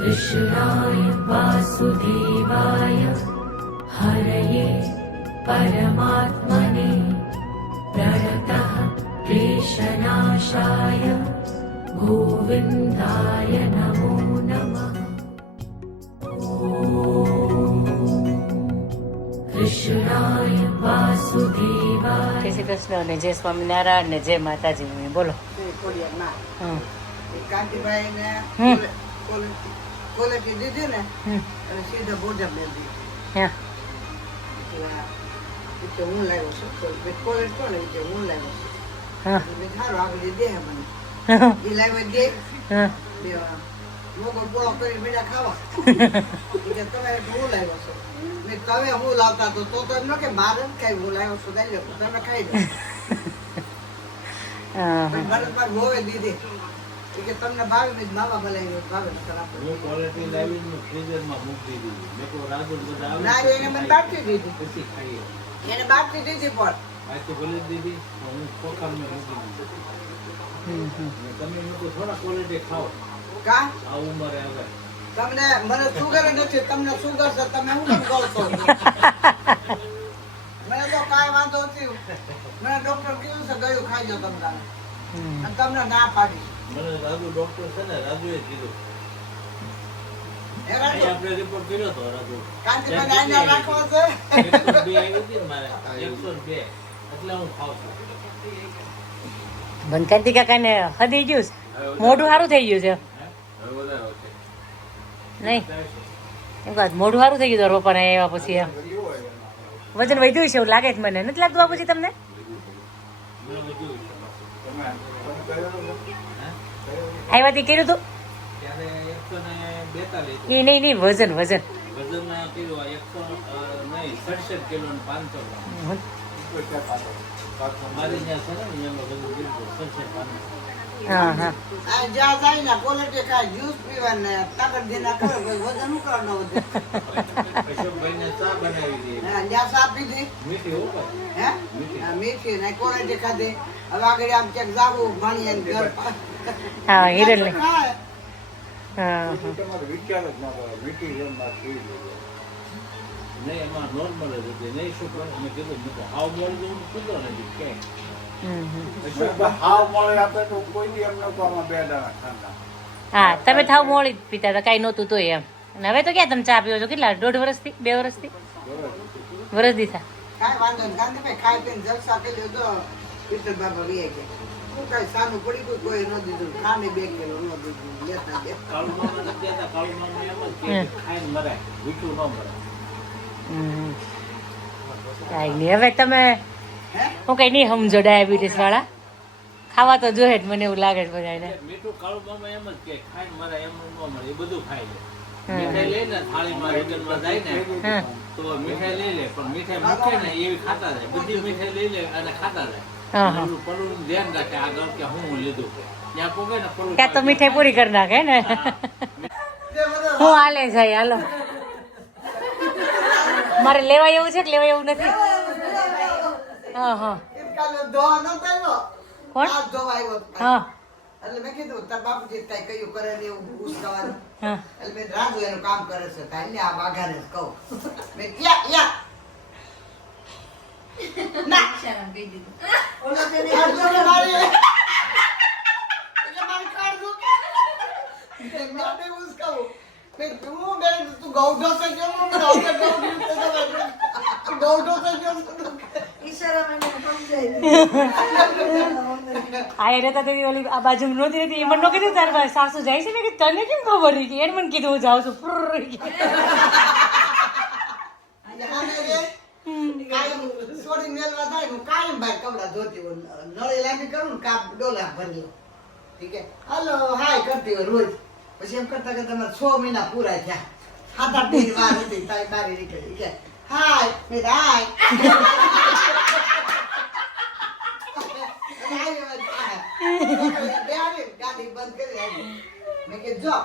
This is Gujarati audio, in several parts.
कृष्णाय वासुदेवाय हरये परमात्मने प्रणतः क्लेशनाशाय गोविन्दाय नमो नमः। कृष्णाय वासुदेवाय। जय श्री कृष्ण ने जय स्वामीनारायण ने जय माताजी ने बोलो। કાંતિભાઈ ને ક્વોલિટી દીધી ને અને સીધા બોર્ડર લીધી. હું લાવ્યો છું ક્વોલિટી કોણ લીધી? હું લાવ્યો છું. સારું આગળ દે મને એ લાવ્યો દે મોકો પોળો કરી બીજા ખાવા તમે હું લાવ્યો છું. મેં તમે હું લાવતા તો એમ કે મારે જ ખાઈ હું લાવ્યો છું લઈ લો તમે ખાઈ દો. ભરત પર હોવે દીધી કે તમને ભાવે ને માવા બોલાવી ભાવે હું ક્વોલિટી લાવીને ફ્રીઝરમાં મૂકી દીધી. મેં કો રાજુ બધા ના એને મને બાકી દીધી પછી ખાઈએ એને બાકી દીધી પણ બાકી બોલી દીધી હું પોકારમાં મૂકી દીધી. તમે લોકો થોડા ક્વોલિટી ખાઓ કા આ ઉંમરે આવે તમને મને સુગર નથી તમને સુગર છે તમે હું કેમ કહો છો? મને તો કાંઈ વાંધો નથી મને ડોક્ટર કીધું છે ગયું ખાઈ જાઓ તમને તમને ના પાડી. મને રાજુ ડોક્ટર છે ને રાજુએ કીધું આપણે રિપોર્ટ કર્યો તો રાજુ કાંતિભાઈ આઈને રાખવો છે 102 આવી હતી મારે 102 એટલે હું ખાવ છું. બનકાંતિ કાકાને હદી ગયું મોઢું સારું થઈ ગયું છે નહીં એમ કહે મોઢું સારું થઈ ગયું પપ્પાને આવ્યા પછી વજન વધ્યું છે એવું લાગે છે મને નથી લાગતું બાપુજી તમને? આવ્યા તે કર્યું હતું એ નહીં વજન વજન હા હા જ્યાં જાય ને ક્વોલિટી ખાય જ્યુસ પીવાને તાકત દેના કરે વજન શું કરવાનું જ્યાં ચા પીધી હે મીઠી ને ક્વોલિટી ખાધી. હવે આગળ આમ ક્યાંક જાવું ભણીએ ઘર હા હિરલ ને હા તમે થાવ મોડી પીતા હતા કઈ નહોતું તો એમ. અને હવે તો ક્યાં તમે ચા પીવો છો? કેટલા 1.5 વર્ષથી 2 વર્ષથી વર્ષ દીધા કાંઈ વાંધો નહીં કાંતિભાઈ ખાઈ પીને જલસા કરી તો પીતર બાબા વી ગયા હું કઈ સાનું પડી ગયું કોઈ ન દીધું ખાને 2 કિલો ન દીધું લેતા બે કાંઈ નહીં હવે તમે હું કઈ નહીં સમજો ડાયાબિટીસ વાળા ખાવા તો જોઈએ જ મને એવું લાગે છે બધાને. મીઠું કાળું મામા એમ જ કે ખાઈને મારા એમ ન મળે એ બધું ખાઈ લે. મીઠાઈ લઈને થાળીમાં રીગનમાં જાય ને તો મીઠાઈ લઈ લે પણ મીઠાઈ મૂકે ને એવી ખાતા જાય બધી મીઠાઈ લઈ લે અને ખાતા જાય. પડું ધ્યાન રાખે આગળ કે હું લીધું ત્યાં પોગે ને પડું ત્યાં તો મીઠાઈ પૂરી કરી નાખે ને હું હાલે જાય હાલો મારે લેવાય એવું છે કે લેવાય એવું નથી? હા હા કોણ? હા એટલે મેં કીધું તાર બાપુજી કઈ કયું કરે ને એવું ઉસકાવાનું એટલે મેં રાજુ એનું કામ કરે છે તાઈ ને આ બાઘાને જ કહું મેં યા ના શરમ કહી દીધું ઓલો તેને અડધો મારી એટલે મારી કાઢ દો કે મેં બે ઉસકાવું મેં તું બે તું ગૌઢો સે કેમ નો ગૌઢો ગૌઢો સે કેમ ઈશારા મને સમજાય આ રહેતા તેવી ઓલી આ બાજુ નહોતી રહેતી એ મને ન કીધું તાર સાસુ જાય છે ને કે તને કેમ ખબર રહી ગઈ એને મને કીધું હું જાઉં છું સોડી મેલવા થાય હું કાયમ ભાઈ કપડા ધોતી હોય નળી લાંબી કરું ને કાપ ડોલા ભરી ઠીક હે હાલો હાય કરતી હોય રોજ પછી એમ કરતા કે તમારે 6 મહિના પૂરા થયા 7-8 દિન વાર હતી તારી બારી નીકળી કે હાય મેં હાય ગાડી બંધ કરી આવી મેં કે જો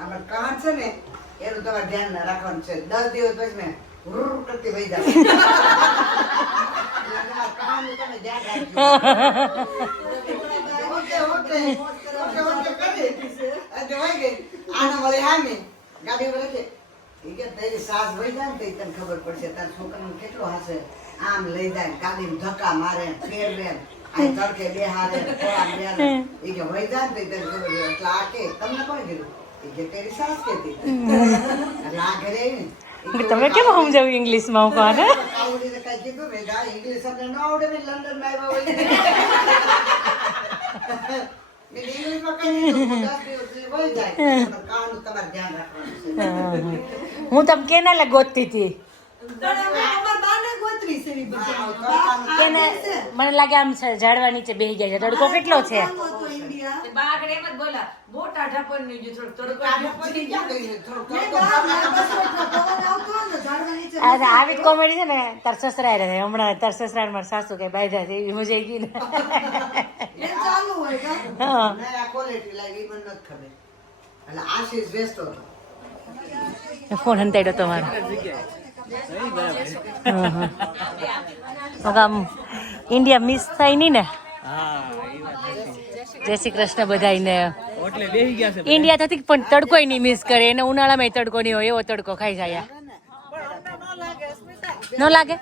આમાં કાન છે ને એનું તમારે ધ્યાન રાખવાનું છે 10 દિવસ પછી મેં કરતી વહી જાય કાન તમે ધ્યાન રાખજો ઓકે આના વળી હામે ગાડી ઉપર છે ઈ કે તારી સાસ વઈ જાય ને તો તને ખબર પડશે તાર છોકરાને કેટલો હશે આમ લઈ જાય ગાડીમાં ધક્કા મારે ફેરવે આ તડકે બેહારે ખોળા બેહારે ઈ કે વઈ જાય ને તો તને ખબર પડે એટલે આ કે તમને કોણ કીધું ઈ કે તારી સાસ કહેતી એટલે આ ઘરે આવીને તમે કેમ સમજાવું ઇંગ્લિશમાં હું કોને આવડી ને કઈ કીધું મેં ગા ઇંગ્લિશ અમને ન આવડે મેં લંડન માં આવ્યા હોય મેં ઇંગ્લિશમાં કઈ નહીં 10 દિવસ વઈ જાય કાન તમારે ધ્યાન રાખવાનું છે હું તમ કેના લે ગોતતી હતી કેને મને લાગે આમ છે ઝાડવા નીચે બેહી ગયા છે તડકો કેટલો છે બાગડે એમ જ બોલા મોટા ઢાપણ ની જો થોડું આવી કોમેડી છે ને તાર સસરા રહે હમણાં તાર સસરા મારા સાસુ કઈ બાયધા છે એવી મજા ગઈ ને હા આ ક્વોલિટી લાગી મને નથી ખબર એટલે આશીષ વેસ્ટ હતો ફોન હંતાડ્યો તમારો આમ ઇન્ડિયા મિસ થાય નહીં ને જય શ્રી કૃષ્ણ બધાને ઇન્ડિયા થતી પણ તડકો નહીં મિસ કરે એને ઉનાળામાં તડકો નહીં હોય એવો તડકો ખાઈ જાય ન લાગે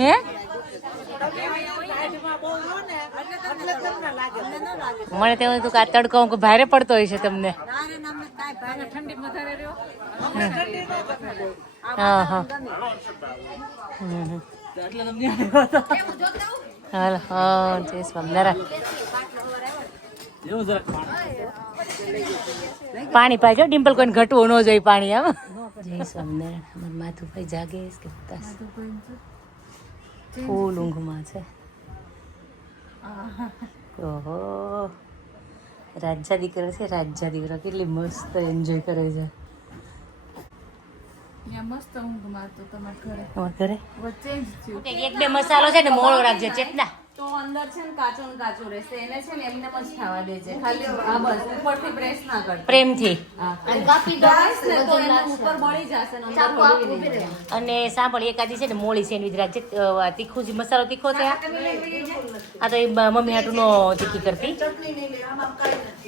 હે મને તેવું હતું કે આ તડકો ભારે પડતો હોય છે તમને હા હા હાલ હા જય સ્વામિનારાયણ પાણી પાજો ડિમ્પલ કોઈને ઘટવું ન જોઈએ પાણી આમ જય સ્વામિનારાયણ માથું ભાઈ જાગે કે ફૂલ ઊંઘમાં છે ઓહો રાજા દીકરો છે રાજા દીકરો કેટલી મસ્ત એન્જોય કરે છે મસ્ત ઊંઘ મારતો તમારા ઘરે ઘરે વચ્ચે જ થયું એક બે મસાલો છે ને મોળો રાખજે ચેતના તો અંદર છે ને કાચું ને કાચું રહેશે એને છે ને એમને જ ખાવા દેજે ખાલી આ બસ ઉપરથી પ્રેસ ના કરતા પ્રેમથી અને કાપી દો ને તો એના ઉપર બળી જશે ને અંદર હળવી નહીં જાય. અને સાંભળ એકાદી છે ને મોળી સેન્ડવીચ રાખજે તીખું જે મસાલો તીખો છે આ તો એ મમ્મી હાટું નો તીખી કરતી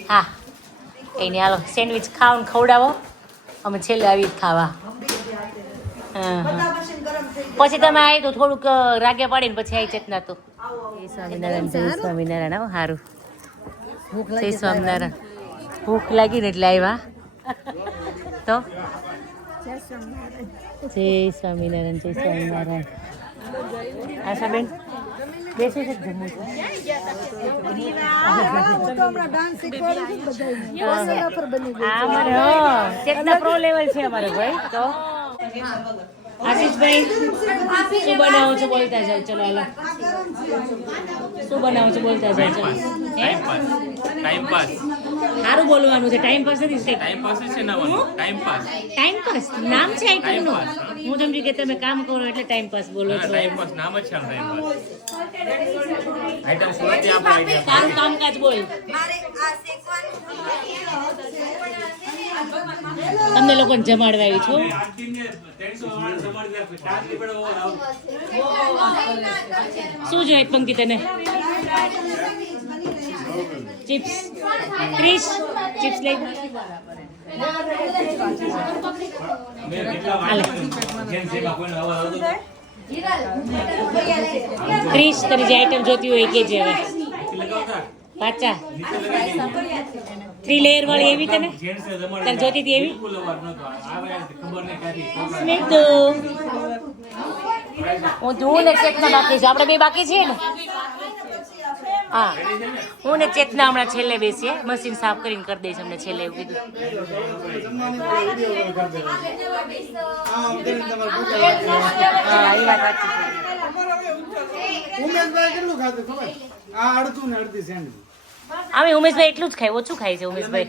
હા એને હાલો સેન્ડવીચ ખાવ ને ખવડાવો અમે છેલ્લે આવી જ ખાવા પછી તમે આવી તો થોડુંક રાગ્યા પાડીને પછી આવી ચેતના તો જય સ્વામિનારાયણ જય સ્વામિનારાયણ આવો સારું જય સ્વામિનારાયણ ભૂખ લાગી ને એટલે આવ્યા તો જય સ્વામિનારાયણ જય સ્વામિનારાયણ આશાબેન બેસી છે જમવું ચેતના પ્રો લેવલ છે અમારો ભાઈ તો આશીષભાઈ શું બનાવો છો બોલતા જાઓ ચલો હાલો શું બનાવો છો બોલતા જાઓ ચલો હે ટાઈમ પાસ સારું બોલવાનું છે ટાઈમ પાસ નથી ટાઈમ પાસ છે ના ટાઈમ પાસ ટાઈમ પાસ નામ છે આઈટમનું હું સમજી કે તમે કામ કરો એટલે ટાઈમ પાસ બોલો છો ટાઈમ પાસ નામ જ છે ટાઈમ પાસ આઈટમ સુરતી આપણે કામકાજ બોલ તમને લોકોને જમાડવા આવી છું શું જોઈએ પંક્તિ તને ચિપ્સ ક્રિશ ચિપ્સ લઈ ક્રિશ તને જે આઈટમ જોતી હોય કે જે હવે પાછા 3 લેયર વાળી એવી તને જોતી હતી એવી સ્મિતુ હું ને ચેતના બાકી છે આપણે બે બાકી છીએ ને હા હું ને ચેતના હમણાં છેલ્લે બેસીએ મશીન સાફ કરીને કરી દઈશ અમને છેલ્લે એવું કીધું હા એ વાત સાચી અમે ઉમેશભાઈ એટલું જ ખાય ઓછું ખાય છે ઉમેશભાઈ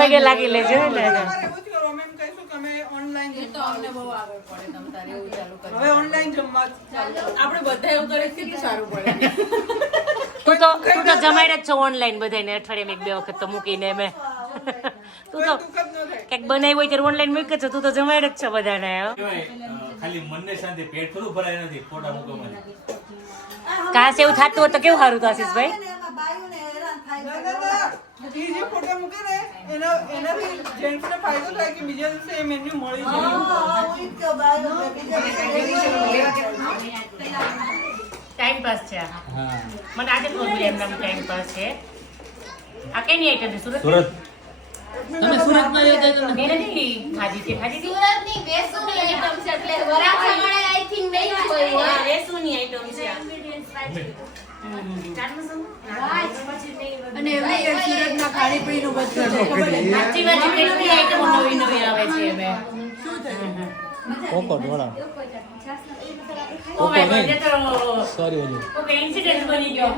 પગે લાગી લેજો ને તું તો જમાડ જ છો ઓનલાઈન બધાને અઠવાડિયામાં 1-2 વખત તો મૂકીને મેં તું તો કંઈક બનાવ્યું હોય ત્યારે ઓનલાઈન મૂકે છો તું તો જમાડ જ છો બધાને ખાલી મનને શાંતિ પેટ થોડું ભરાય નથી ફોટા મૂકવામાં કાશ એવું થતું હોત તો કેવું સારું હતું આશીષભાઈ ઈ જે ફોટો મૂકે ને એનાથી જેન્ટ્સને ફાયદો થાય કે બીજા દિવસે એ મેન્યુ મળી જાય. ટાઈમ પાસ છે આ. મને આજે ખબર પડી એમના ટાઈમ પાસ છે. આ કેની આઈટમ છે? સુરત તમે સુરતમાં રહેતા હતા ને? મેં નથી ખાધી હતી. સુરતની વેસુની આઈટમ છે એટલે વરાછાવાળા આઈ થિંક નહીં હોય. હા, વેસુની આઈટમ છે આ. અને એવી સુરતના ખાણીપીણીનું બધું સાચી વાત છે, કેટલી આઈટમો નવી નવી આવે છે હવે. કોકો ઢોળા ઓ માય ગોડ, એ તો સોરી ઓલી ઓકે ઇન્સિડન્ટ બની ગયો.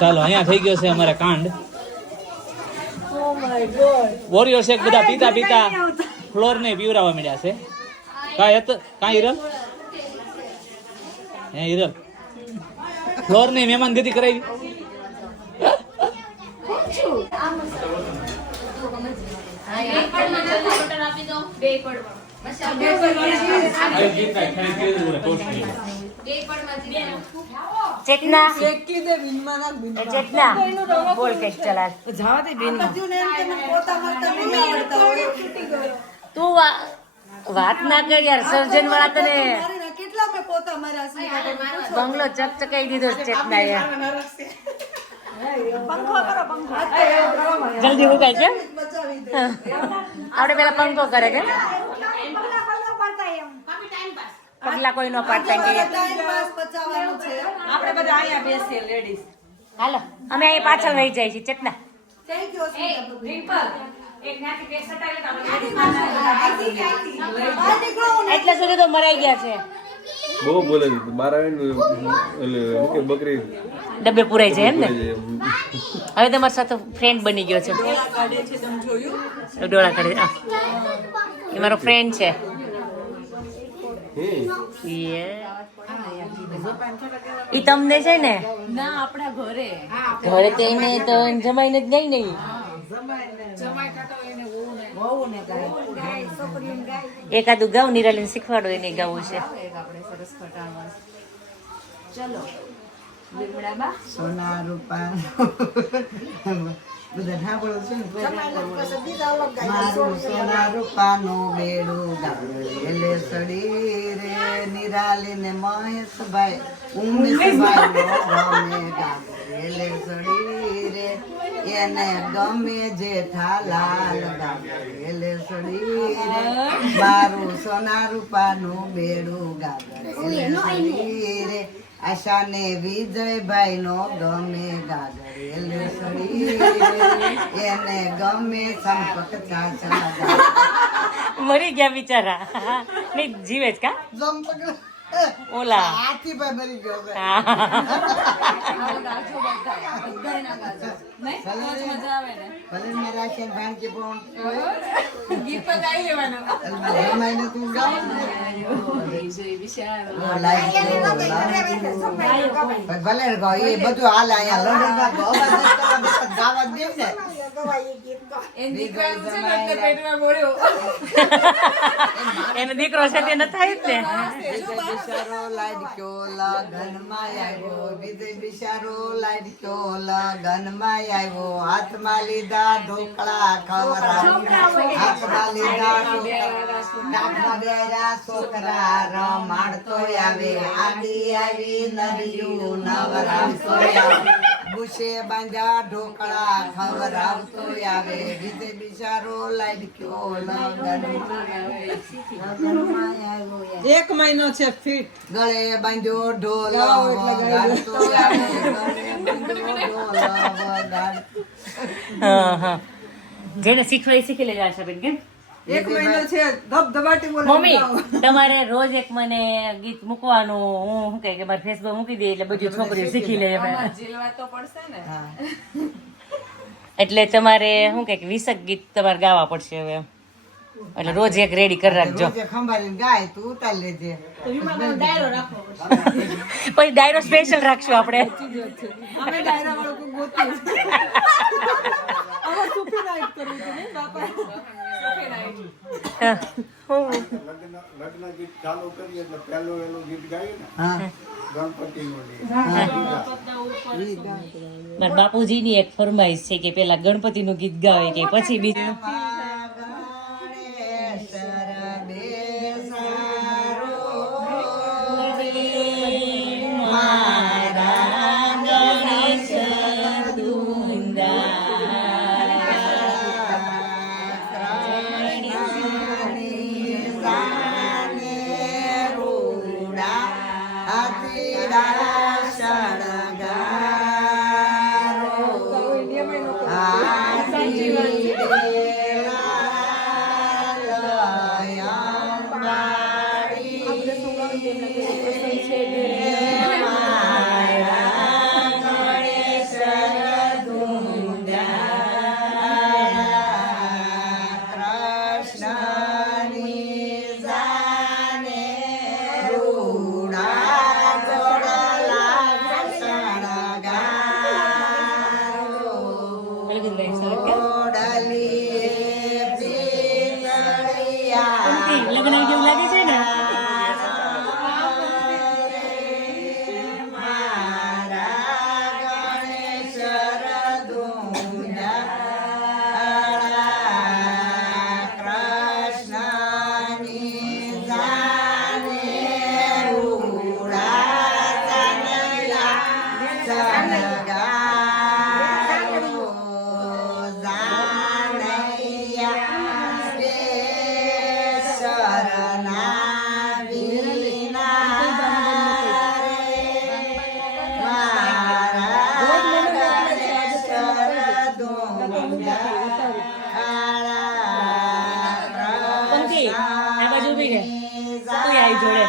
ચાલો અહીંયા થઈ ગયો છે અમારે કાંડ વોરિયર શેક બધા પીતા પીતા ફ્લોર ને પીવરાવા મળ્યા છે કાંઈ હિરલ હે હિરલ ફ્લોર ને મહેમાન ગતિ કરાવી ચેતના શેકી દે વિનમાં નાખ વિનમાં. ચેતના બોલ કઈક ચલા જવા દે બેનમાં. તું વાત ના કર યાર, સર્જન વાળા તને બંગલો ચકચકાઈ દીધો છે ચેતના યાર. જલ્દી ઉગાય છે. આપણે પેલા પંખો કરે કે પગલા કોઈ નો પાડતા કે આપણે બધા અહીંયા બેસીએ લેડીઝ. હાલો અમે અહીં પાછળ રહી જાય છીએ. ચેતના એટલે સુધી તો મરાઈ ગયા છે. બહુ બોલે છે બાર આવીને એટલે મૂકે બકરી ડબ્બે પુરાઈ જાય એમ ને. હવે તમારી સાથે ફ્રેન્ડ બની ગયો છે. ડોળા કાઢે. એ મારો ફ્રેન્ડ છે. ઈ તમને છે ને ના આપણા ઘરે ઘરે તો એને તો જમાઈને જ ગઈ નહીં. એકાદું ગાવ નિરાલીને શીખવાડો, એને ગાવું છે. આપણે સરસ ખટાણવા. ચલો લીમડાબા સોના રૂપા બધા ઢાબળો છે ને મારું સોના રૂપાનું બેડું ગાલે સડી રે નિરાલી ને મહેશભાઈ ઉમેશભાઈ ગમે ગાલે સડી રે એને ગમે જેઠાલાલ ગાલે સડી રે મારું સોના રૂપાનું બેડું ગાલે સડી રે આશા ને વિજયભાઈ નો ગમે ગાગરેલ સડી એને ગમે સંપક ચાચા મરી ગયા બિચારા. નહીં જીવે જ કા ઓલા. હાથી ભાઈ મરી ગયો છે. ગાજો બધાયના ગાજો નહીં તો જ મજા આવે ને. ભલે મેં રાશન ભાંગી પણ ગીત તો ગાઈ લેવાનું. જમાઈને તું ગાવ જોઈ વિશાળ ભલે ગાવ એ બધું હાલ અહીંયા લંડનમાં ગાવા દે ને એ દીકરાનું છે ને એટલે પેટમાં બોલ્યો. એનો દીકરો છે તે ન થાય જ ને. બિચારો લાડક્યો લગનમાં આવ્યો વિજય બિચારો લાડક્યો લગનમાં આવ્યો હાથમાં લીધા ઢોકળા ખવડાવ્યા હાથમાં લીધા નાકમાં બેરા છોકરા રમાડતો આવે આડી આવી નરિયું નવરાવતો આવે બુશે બાંધા ઢોકળા ખવડાવતો આવે વિજય બિચારો લાડક્યો લગનમાં આવ્યો 1 મહિનો છે ફિટ. ગળે બાંધ્યો ઢોલ વગાડતો આવે ગળે બાંધ્યો ઢોલ વગાડતો. હા હા, જેને શીખવા એ શીખી લેજો આશાબેન. કેમ 1 મહિનો છે ધબધબાટી બોલે. મમ્મી તમારે રોજ એક મને ગીત મૂકવાનું, હું શું કહે કે મારે ફેસબુક મૂકી દે એટલે બધી છોકરીઓ શીખી લે. જીલવા તો પડશે ને. એટલે તમારે શું કહે કે 20 ગીત તમારે ગાવા પડશે હવે. એટલે રોજ એક રેડી કરી રાખજો. રોજે ખંભાળીને ગાય તું ઉતાર લેજે. પછી ડાયરો સ્પેશિયલ રાખશું આપણે. અમે ડાયરા વાળો કોઈ ગોત્યું. આમાં સુફી નાઈટ કરવી છે ને બાપા. હા. લગ્ન ગીત ચાલુ કરીએ એટલે પહેલું એનું ગીત ગાયું ને હા ગણપતિનું ગીત. મારા બાપુજીની એક ફરમાઈશ છે કે પેલા ગણપતિનું ગીત ગાવે કે પછી બીજું લગ્ન જેવું લાગે છે ને આ બાજુ ઉભી રહે તું આવી જોડે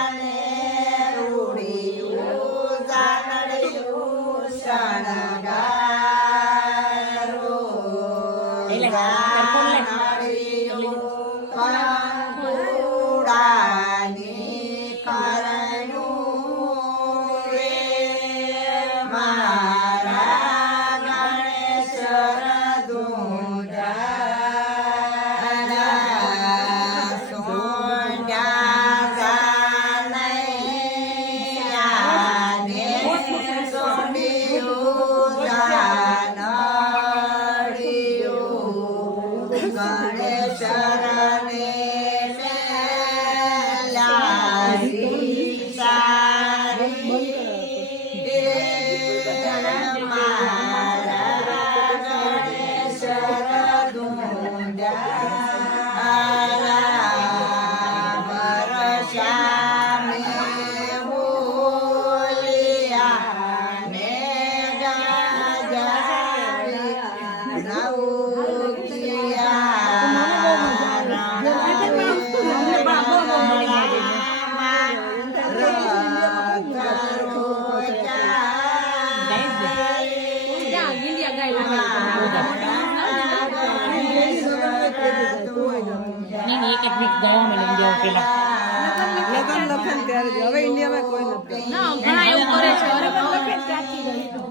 હવે ઇન્ડિયામાં કોઈ નથી. ના ઘણા એવું કરે છે અરે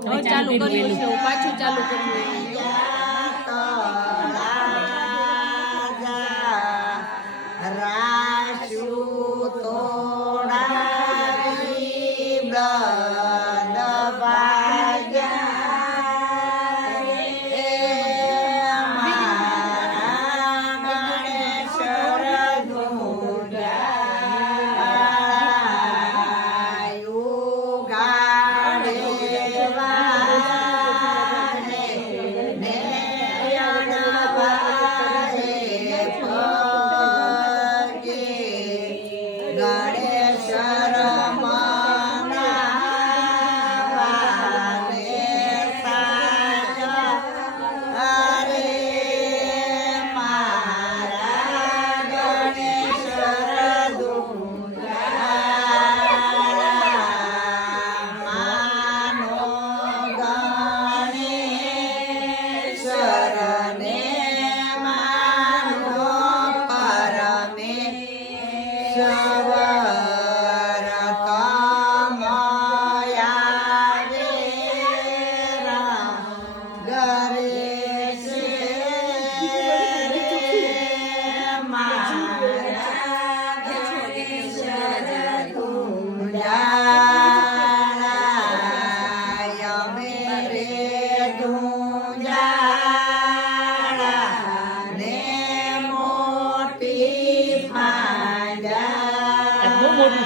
હવે ચાલુ કર્યું છે પાછું ચાલુ કર્યું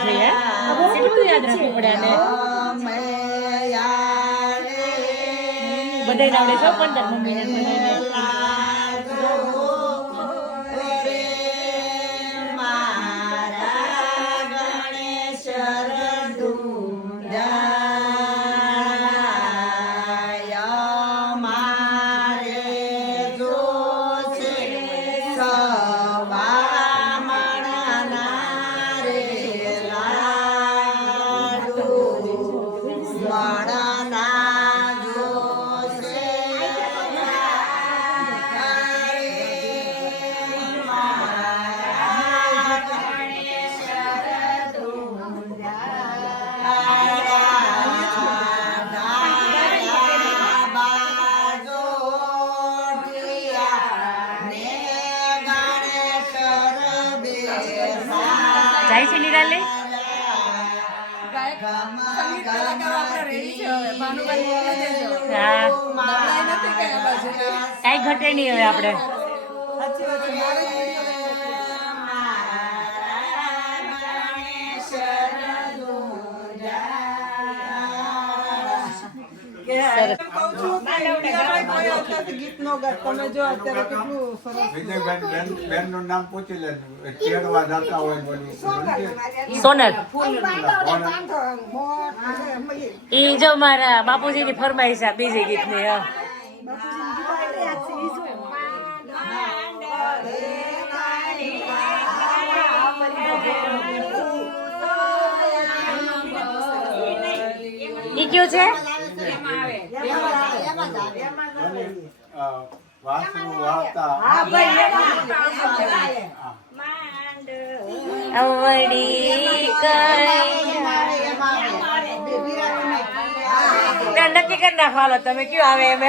છે યાર કેટલું બધું યાદ રાખવું પડે આને બધાને આવડે છે પણ તાર મમ્મીને બધાને જાય છે નિરાલે કઈ ઘટે નહીં હવે આપણે ગીત નો ગાત તમે જો અત્યારે કેટલું સરસ બેનનું નામ પૂછી લે તેડવા જતા હોય બધું સોનલ ઈ જો મારા બાપુજીની ફરમાઈશ આ બીજી ગીતની ઈ કયું છે વાસણું વાવતા અવડી કઈ નક્કી કરી નાખો હાલો તમે કયું આવે એમ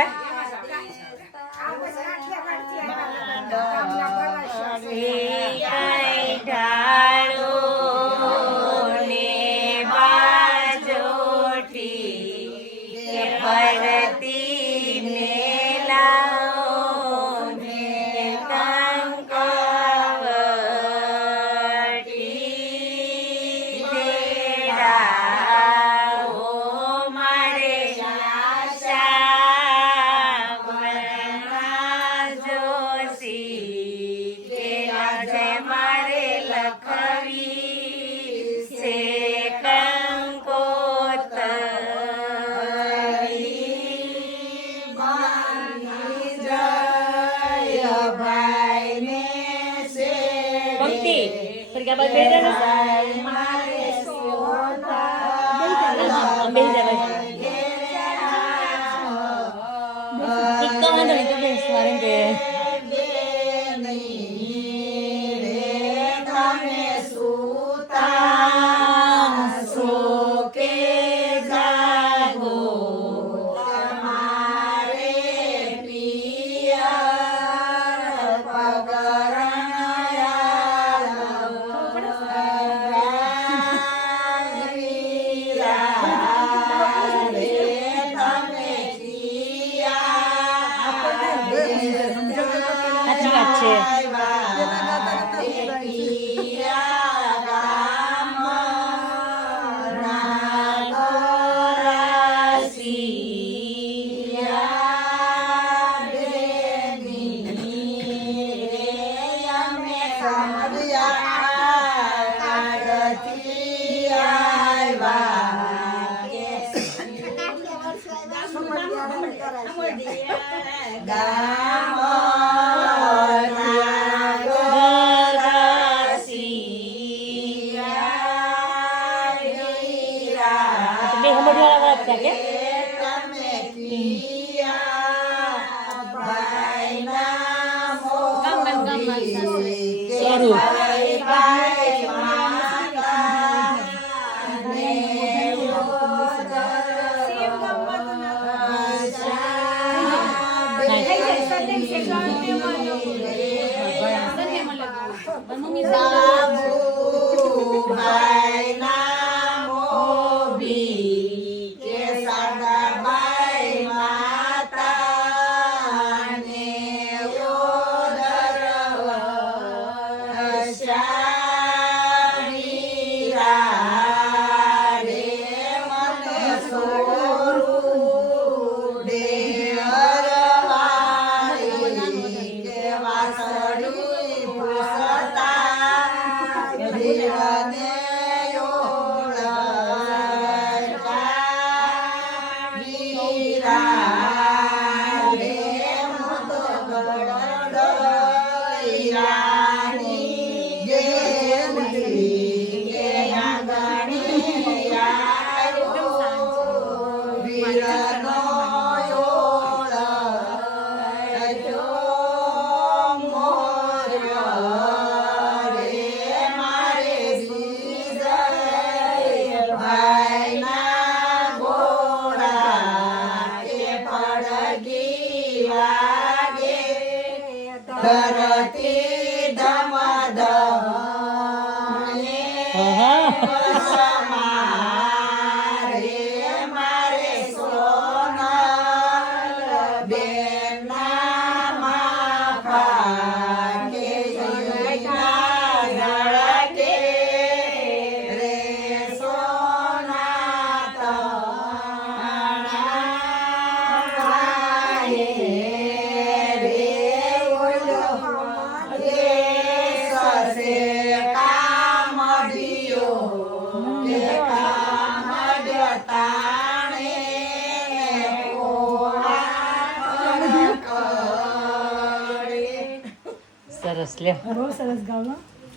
સરસ લ્યો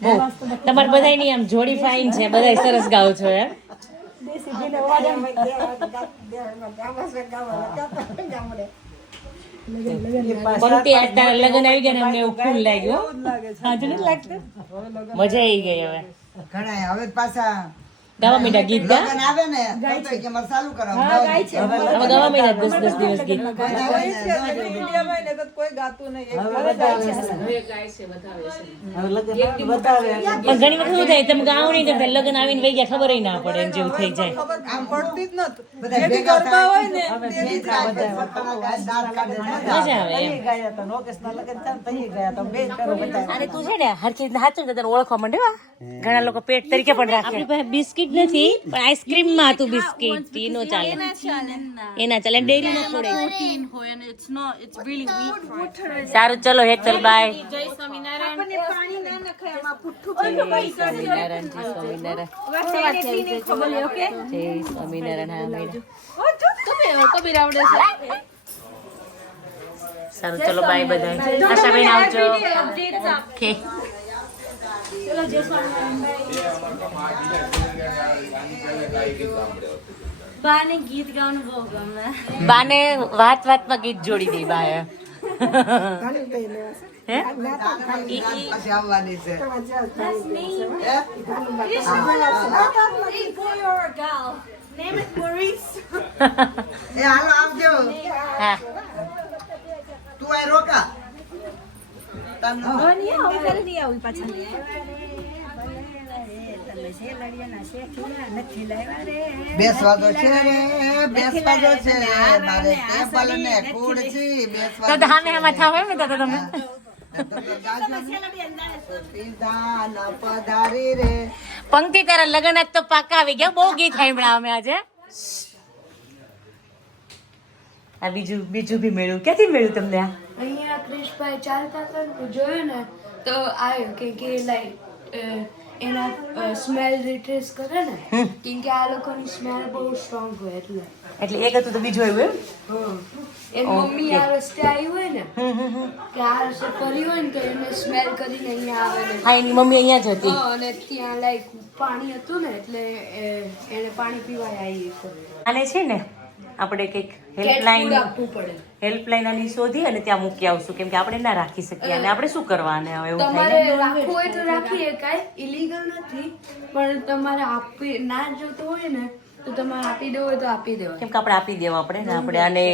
બહુ તમારે બધાયની આમ જોડી ફાઇન છે, બધાય સરસ ગાઓ છો એમ. પંક્તિ આ તારા લગ્ન આવી ગયા ને અમને એવું ફૂલ લાગ્યું હો. હાજુ નથી લાગતું? મજા આવી ગઈ. હવે ઘણા હવે પાછા ગાવા મીઠા ગીત ગા. લગન આવે ને તો કે મારે ચાલુ કરો. હવે ગાવા મીઠા 10 દિવસ ગીત. મીડિયામાં ને તો કોઈ ગાતું નહીં. એક પણ ઘણી વખત શું થાય તમે ગાવ નહીં કરતા લગ્ન આવીને વહી ગયા ખબર ના પડે એમ જેવું થઈ જાય. આમ પડતી જ નતું. બધા જેથી ભેગા ગરબા હોય ને ગીત ગાય, પોતાના ગાય, દાંત કાઢે, મજા આવે એમ. અને તું છે ને હરખી રીતના હાચું ને તને ઓળખવા માંડ્યો. ઘણા લોકો પેટ તરીકે પણ રાખે. આપણી પાસે બિસ્કિટ નથી પણ આઈસ્ક્રીમ માં હતું બિસ્કિટ નો ચાલે એના ચાલે ડેરી નો છોડે. સારું ચલો હેતલ બાય. જય સ્વામિનારાયણ. પાણી ના નખાય એમાં પુઠ્ઠું સ્વામિનારાયણ જય સ્વામિનારાયણ. ઓકે જય સ્વામિનારાયણ. હા મેડમ કબીર આવડે છે. સારું ચલો બાય બધા. આશાબેન આવજો. ઓકે બાને ગીત ગાવાનું બહુ ગમે. બાને વાત વાતમાં ગીત જોડી દે બા. હે પછી આવવાની છે. એ હાલો આવજો. હા તું આ રોકા. બેસવાદો છે રે, બેસવાદો છે મારે ટેબલ ને ખુરશી તો બેસવાદો ધામે એમાં થાવ એમ ને તો તમે પીઝા ન પધારી રે. પંક્તિ તારા લગ્ન જ તો પાકા આવી ગયા. બહુ ગીત સાંભળ્યા અમે આજે. આ બીજું બી મેળ્યું. ક્યાંથી મેળ્યું તમને આ? અહીંયા ક્રિશભાઈ ચાલતા હતા ને જોયું ને તો આવ્યું કે લાઈક એના સ્મેલ રિટ્રેસ કરે ને કેમ કે આ લોકોની સ્મેલ બહુ સ્ટ્રોંગ હોય એટલે એક હતું તો બીજું આવ્યું એ મમ્મી આ રસ્તે આવી હોય ને કે આ રસ્તે ફરી હોય ને તો એને સ્મેલ કરીને અહીંયા આવે ને હા એની મમ્મી અહીંયા જ હતી. અને ત્યાં લાઈક પાણી હતું ને એટલે એને પાણી પીવાય આવી. આને છે ને આપણે કંઈક હેલ્પલાઈન આની શોધી અને ત્યાં મૂકી આવશું કેમ કે આપણે ના રાખી શકીએ અને આપણે શું કરવાને હવે એવું થાય તમારે રાખવું હોય તો રાખી શકાય, ઇલીગલ નથી, પણ તમારે આપી ના જોતો હોય ને તો તમારે આપી દેવો હોય તો આપી દેવાય. કેમ કે આપણે આપી દેવા આપણે ને આપણે આને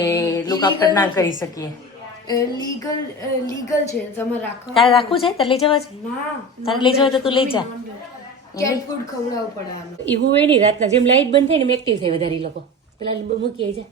લુક આફ્ટર ના કરી શકીએ. લીગલ છે તમારે રાખવા. તારે રાખવું છે તારે લઈ જવા છે? ના તારે લઈ જવા તો તું લઈ જા. કેટ ફૂડ ખવડાવવું પડે આમ. એવું હોય નહીં રાતના જેમ લાઈટ બંધ થાય ને એમ એક્ટિવ થાય વધારે લોકો. પેલા મૂકી આવી જાય